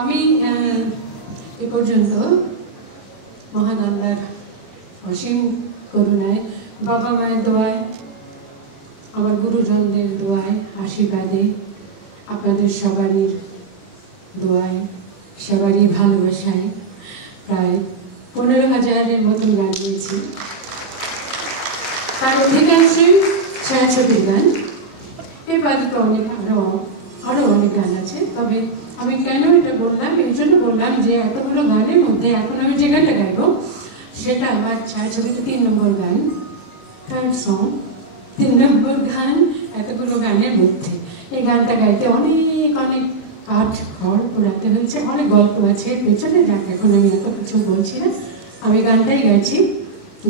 আমি এ পর্যন্ত মহান আল্লাহর অসীম করুণায়, বাবা মায়ের দোয়ায়, আমার গুরুজনদের দোয়ায়, আশীর্বাদে, আপনাদের সবারই দোয়ায়, সবারই ভালোবাসায় প্রায় 15,000-এর মতন গান গেয়েছি। তার অধিকাংশই ছায়াছবির গান। এর বাদে তো অনেক আরও অনেক গান আছে। তবে আমি কেন এটা বললাম, এই জন্য বললাম যে এতগুলো গানের মধ্যে এখন আমি যে গানটা গাইব সেটা আমার ছায়াছবিতে 3 নম্বর গান, থার্ড সং, 3 নম্বর গান এতগুলো গানের মধ্যে। এই গানটা গাইতে অনেক অনেক কাঠ খড় পোড়াতে হয়েছে, অনেক গল্প আছে পেছনে। যাক, এখন আমি এত কিছু বলছি না, আমি গানটাই গাইছি।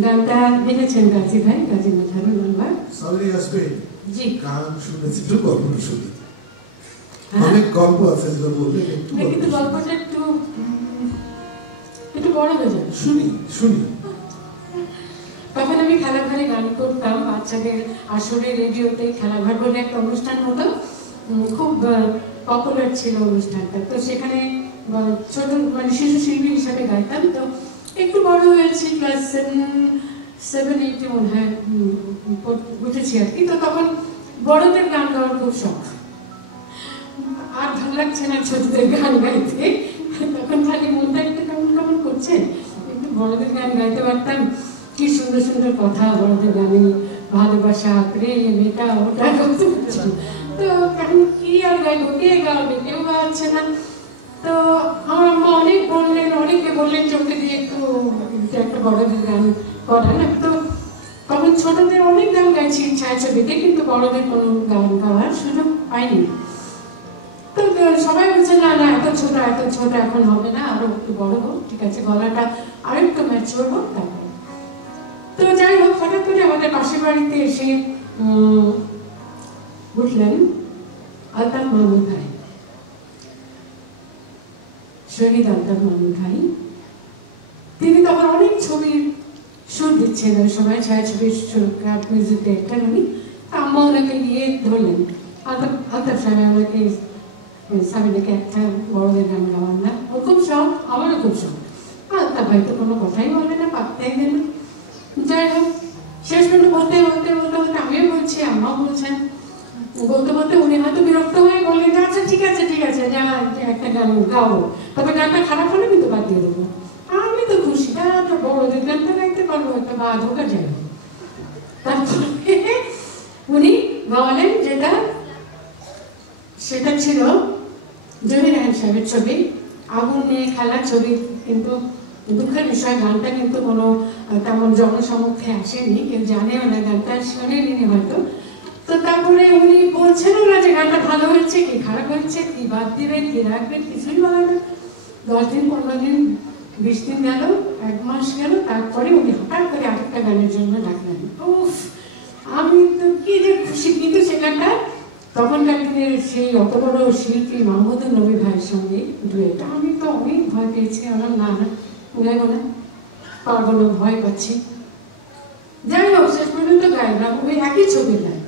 গানটা লিখেছেন গাজী ভাই, গাজী মজহারুল আলম। সরি আসবে জি, গান শুনেছি তো, গল্প শুনি, অনেক গল্প আছে যেটা বললে কিন্তু গল্পটা একটু বড় হয়ে যাবে। শুনি শুনি। তখন আমি খেলাঘরে গান করতাম, বাচ্চাদের আসরে রেডিওতে খেলাঘর বলে একটা অনুষ্ঠান হতো, খুব পপুলার ছিল অনুষ্ঠানটা। তো সেখানে ছোট মানে শিশু শিল্পী হিসাবে গাইতাম। তো একটু বড় হয়েছি, ক্লাস 7-8 মনে হয় উঠেছি আর কি। তো তখন বড়দের গান গাওয়ার খুব শখ, আর ভালো লাগছে না ছোটদের গান গাইতে। তখন খালি মনটা একটু কেমন কেমন করছে, একটু বড়দের গান গাইতে পারতাম। কি সুন্দর সুন্দর কথা বড়দের গানে, ভালোবাসা, প্রেম, এটা ওটা করতে পারছি। তো এখন কি আর গাইবো, কে গাওয়াবে, কেউ গাওয়াচ্ছে না। তো আমার আম্মা অনেকে বললেন চোখে দিয়ে একটু একটা বড়দের গান করা না। তো তখন ছোটদের অনেক গান গাইছি ছায়াছবিতে, কিন্তু বড়দের কোনো গান গাওয়ার সুযোগ পাইনি। তো সবাই বলছে না না, এত ছোট এখন হবে না, আরো একটু বড় হোক, ঠিক আছে, গলাটা আরো একটু ম্যাচিওর হোক তারপর। তো যাই হোক, হঠাৎ করে আমাদের পাশের বাড়িতে এসে উঠলেন আলতাফ মাহমুদ ভাই, শহীদ আলতাফ মাহমুদ ভাই। তিনি তখন অনেক ছবির সুর দিচ্ছেন ওই সময়, ছায়াছবির মিউজিক ডিরেক্টর উনি। আম্মা ওনাকে নিয়ে ধরলেন, আলতাফ সাহেব আমাকে সামিনাকে একটা বড়দের গান গাওয়ার না। ওর খুব শখ, আমারও খুব শখ। আলতাফ ভাই তো কোনো কথাই বলে না, পাত্তাই দেন না। যাই হোক, শেষ পর্যন্ত বলতে আমিও বলছি, আম্মাও বলছেন, বলতে উনি হয়তো বিরক্ত হয়ে বললেন যে আচ্ছা ঠিক আছে যা একটা গান গাও, তবে গানটা খারাপ হলে কিন্তু বাদ দিয়ে দেবো। আমি তো খুশি, তো বড়দের গানটা গাইতে পারবো, একটা বাদ হোক আর যাই হোক। তারপরে উনি গাওয়ালেন যেটা, সেটা ছিল জহির রায়হান সাহেবের ছবি, আগুন নিয়ে খেলা ছবি। কিন্তু দুঃখের বিষয়, গানটা কিন্তু কোনো তেমন জনসমক্ষে আসেনি, কেউ জানেও না, গানটা শোনেনি হয়তো। তো তারপরে উনি বলছেন না যে গানটা ভালো হয়েছে কি খারাপ হয়েছে, কি বাদ দিবেন কি রাখবেন, কিছুই বলে না। 10 দিন 15 দিন 20 দিন গেল, 1 মাস গেল, তারপরে উনি হঠাৎ করে আরেকটা গানের জন্য ডাকলেন। উফ, আমি তো কি যে খুশি। কিন্তু সে গানটা তখনকার দিনের সেই অত বড় শিল্পী মাহমুদুর নবী ভাইয়ের সঙ্গে ডুয়েট। আমি তো অনেক ভয় পেয়েছি, আমার না গাইবো না, পারবো না, ভয় পাচ্ছি। যাই হোক, শেষ পর্যন্ত গাইলাম, ওই একই ছবির গান।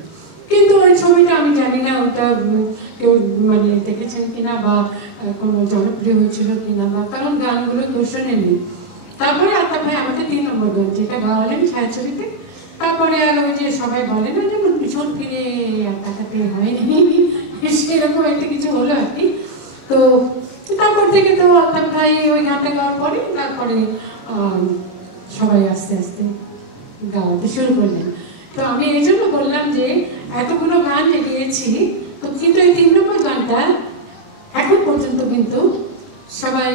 কিন্তু ওই ছবিটা আমি জানি না ওটা কেউ মানে দেখেছেন কিনা, বা কোনো জনপ্রিয় হয়েছিল কিনা, বা কারণ গানগুলো কেউ শোনেনি। তারপরে আলতাফ ভাই আমাকে 3 নম্বর গান যেটা গাওয়ালেন ছায়াছবিতে। তারপরে আর ওই যে সবাই বলে না, যেমন পিছন ফিরে আর তাকাতে হয়নি, সেরকম একটা কিছু হলো আর কি। তো তারপর থেকে তো আলতাফ ভাই ওই গানটা গাওয়ার পরে তারপরে সবাই আস্তে আস্তে গাওয়াতে শুরু করলেন। তো আমি এই জন্য বললাম যে এতগুলো গান গেয়েছি, তো কিন্তু এই 3 নম্বর গানটা এখন পর্যন্ত কিন্তু সবাই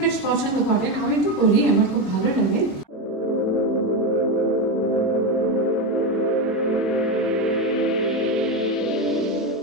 বেশ পছন্দ করেন। আমি তো করি, আমার খুব ভালো লাগে।